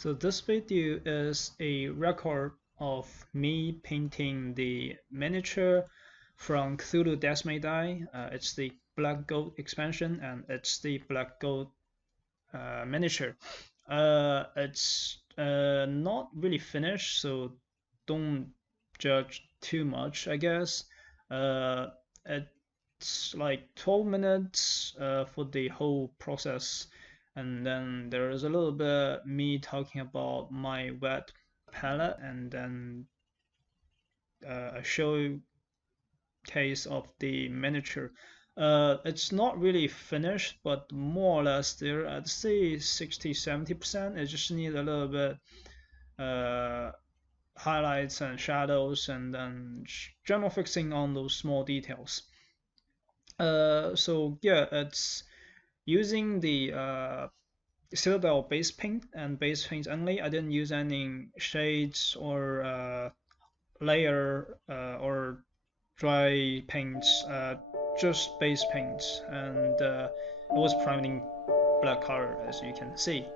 So this video is a record of me painting the miniature from Cthulhu-Death. It's the black gold expansion and it's the black gold miniature. It's not really finished, so don't judge too much, I guess. It's like 12 minutes for the whole process, and then there is a little bit me talking about my wet palette, and then a showcase of the miniature. It's not really finished, but more or less there. I'd say 60-70%. It just needs a little bit highlights and shadows, and then general fixing on those small details. So yeah, it's using the Citadel base paint and base paint only. I didn't use any shades or layer or dry paints, just base paints, and it was primarily black color, as you can see.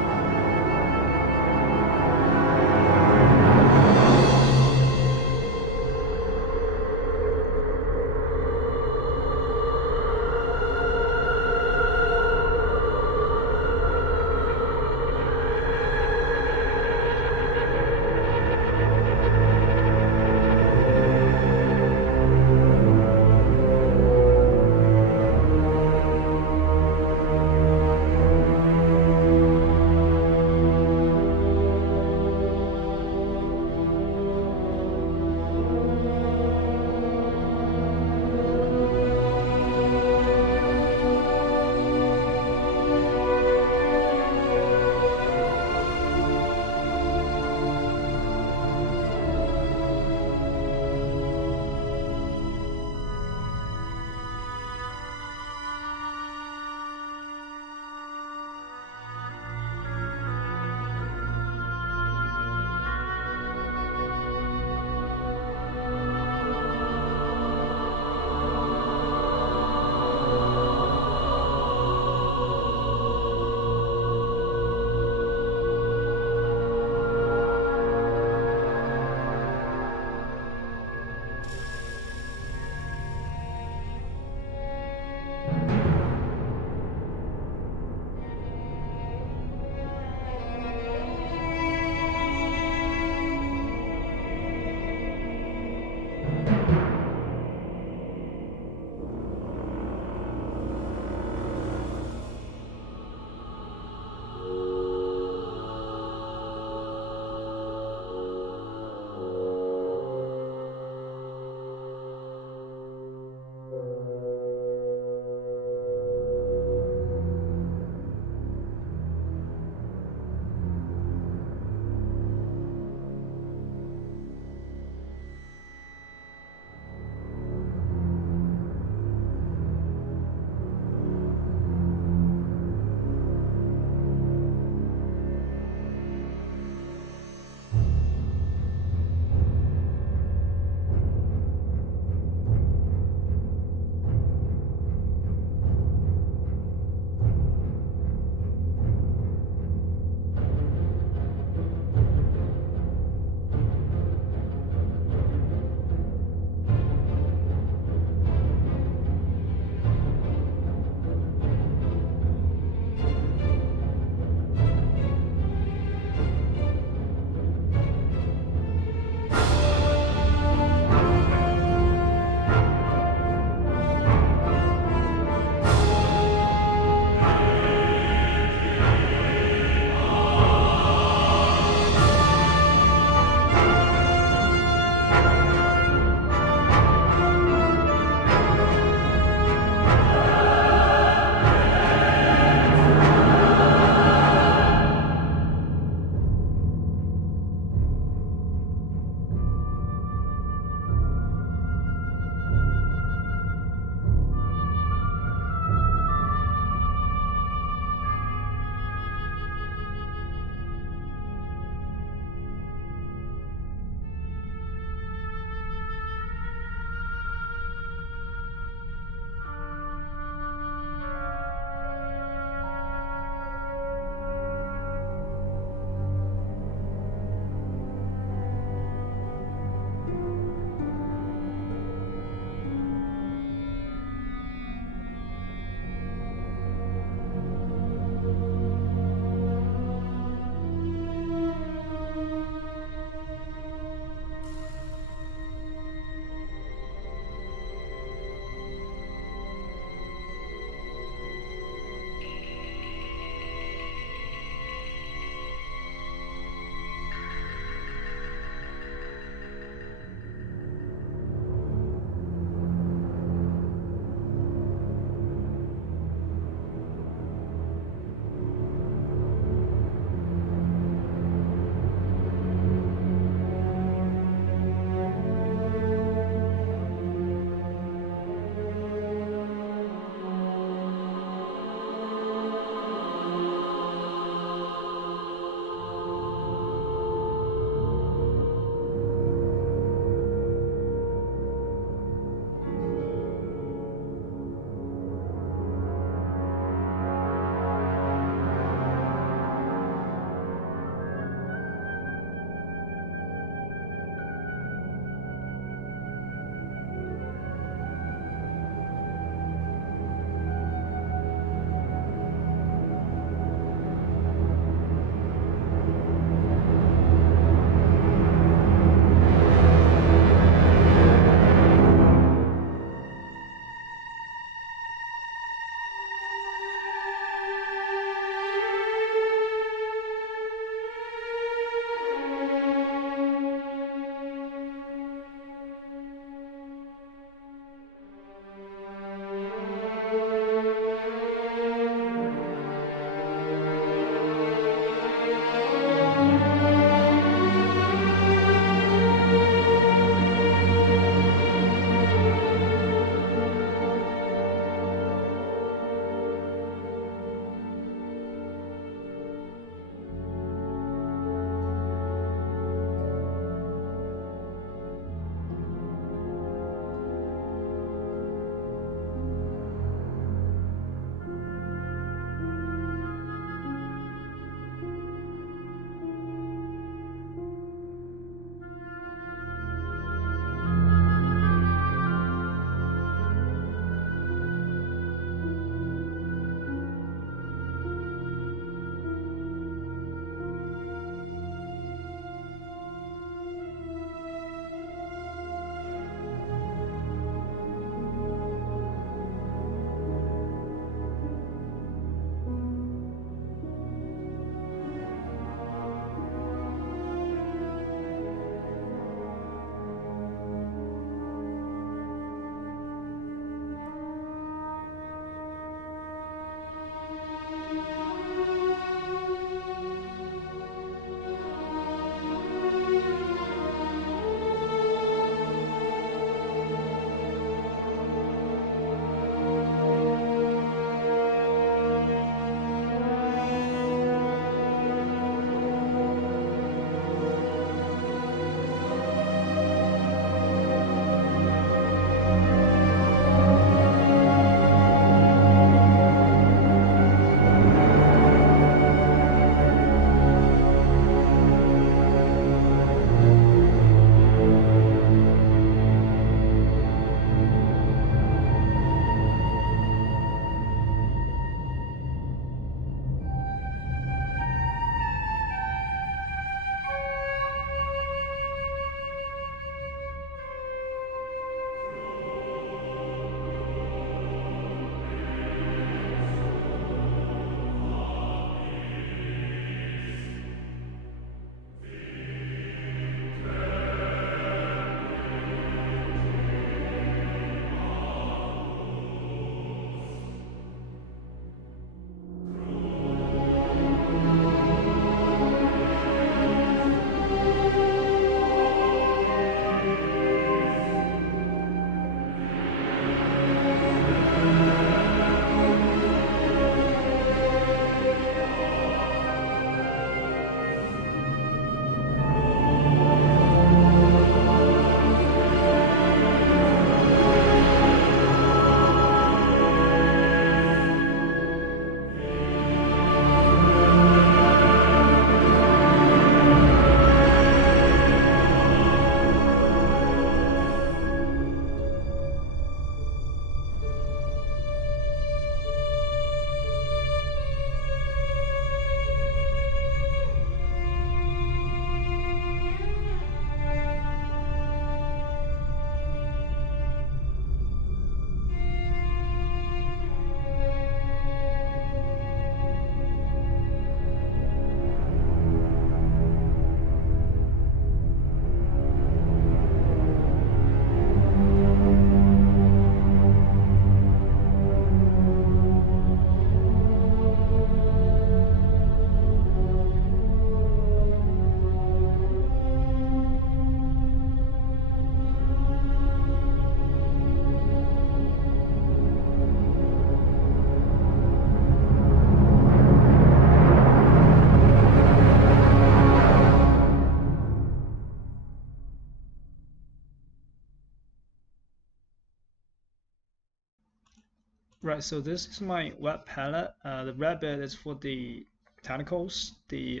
Right, so this is my wet palette. The red bit is for the tentacles, the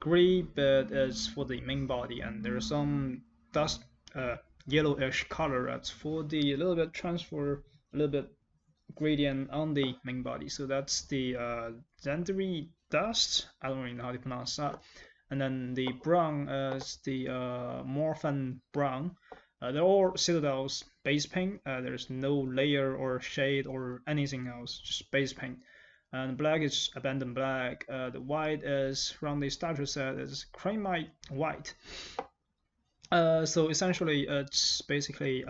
gray bit is for the main body, and there's some dust, yellowish color that's for the little bit transfer, a little bit gradient on the main body. So that's the Zandri dust. I don't really know how to pronounce that. And then the brown is the Morphin brown. They're all Citadel's base paint. There's no layer or shade or anything else, just base paint. And black is abandoned black. The white is from the starter set is cremite white. So essentially, it's basically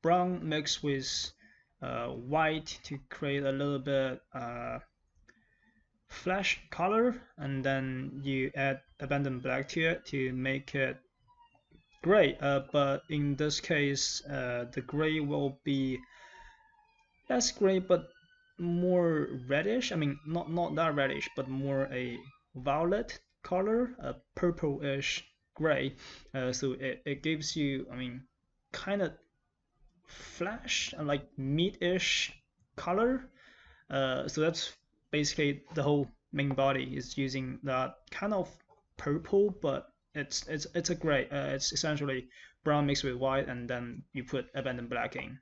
brown mixed with white to create a little bit flash color, and then you add abandoned black to it to make it gray. But in this case, the gray will be less gray, but more reddish. I mean, not that reddish, but more a violet color, a purplish gray. So it gives you, I mean, kind of flash and like meat-ish color. So that's basically the whole main body is using that kind of purple, but it's a gray. It's essentially brown mixed with white, and then you put abandoned black in.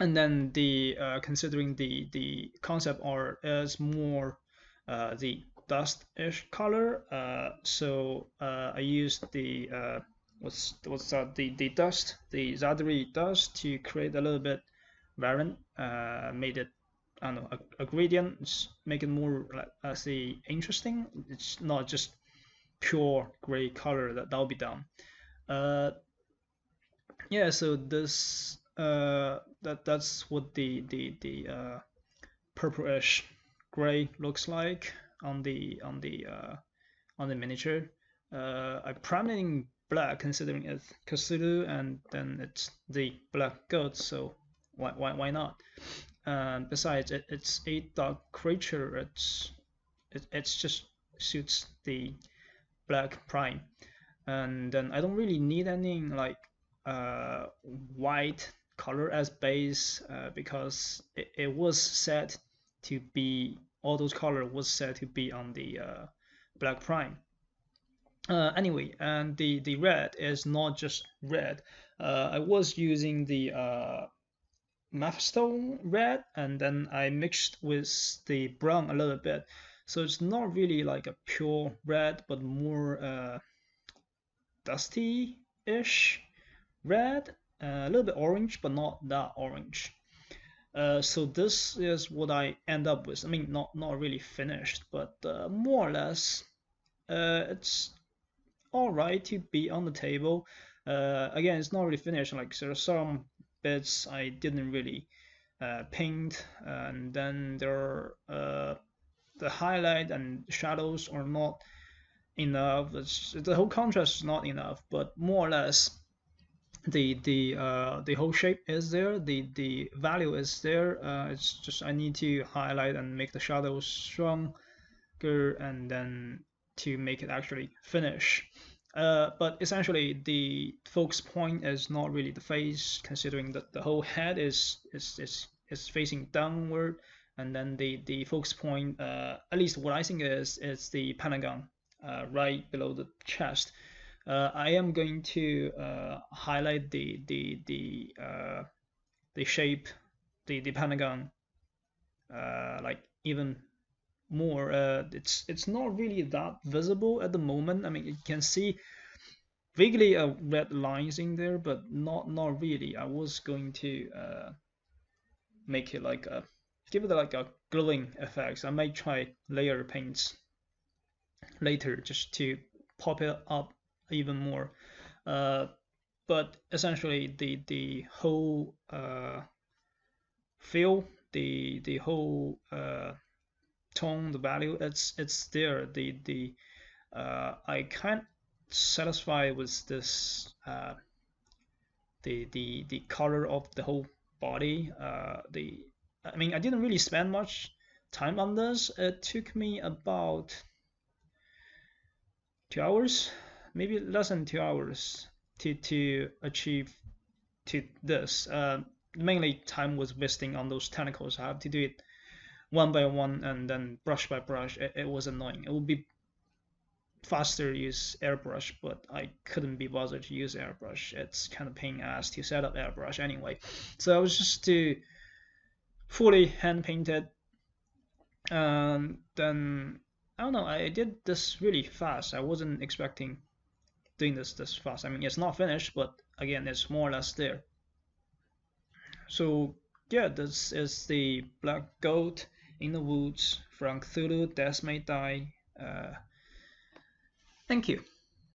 And then the considering the concept art is more the dust-ish color. So I used the what's that? The dust, the Zadri dust to create a little bit variant. Made it, I don't know, a gradient, make it more like say interesting. It's not just pure gray color that will be done. Yeah, so this that's what the purplish gray looks like on the miniature. I primed it in black, considering it's Cthulhu, and then it's the black goat, so why not? Besides, it's a dark creature. It's just suits the black prime, and then I don't really need any like white color as base, because it was set to be, all those color was set to be on the black prime. Anyway, and the red is not just red. I was using the Mephisto red, and then I mixed with the brown a little bit. So it's not really like a pure red, but more dusty-ish red, a little bit orange, but not that orange. So this is what I end up with. I mean, not really finished, but more or less, it's all right to be on the table. Again, it's not really finished. Like there are some bits I didn't really paint, and then there are the highlight and shadows are not enough. The whole contrast is not enough, but more or less the whole shape is there, the value is there. It's just I need to highlight and make the shadows stronger, and then to make it actually finish. But essentially the focus point is not really the face, considering that the whole head is facing downward, and then the focus point, at least what I think is the pentagon right below the chest. I am going to highlight the shape, the pentagon, like even more. It's not really that visible at the moment. I mean, you can see vaguely red lines in there, but not really. I was going to make it like give it like a glowing effect. I might try layer paints later just to pop it up even more. But essentially the whole feel, the whole tone, the value, it's there. The I can't satisfy with this the color of the whole body. I mean, I didn't really spend much time on this. It took me about 2 hours, maybe less than 2 hours to achieve to this. mainly time was wasting on those tentacles. I have to do it one by one and then brush by brush. It was annoying. It would be faster to use airbrush, but I couldn't be bothered to use airbrush. It's kind of pain ass to set up airbrush anyway. So I was just to fully hand painted, and then I don't know. I did this really fast. I wasn't expecting doing this fast. I mean, it's not finished, but again, it's more or less there. So yeah, this is the Black Goat in the Woods from Cthulhu-Death May Die. Thank you.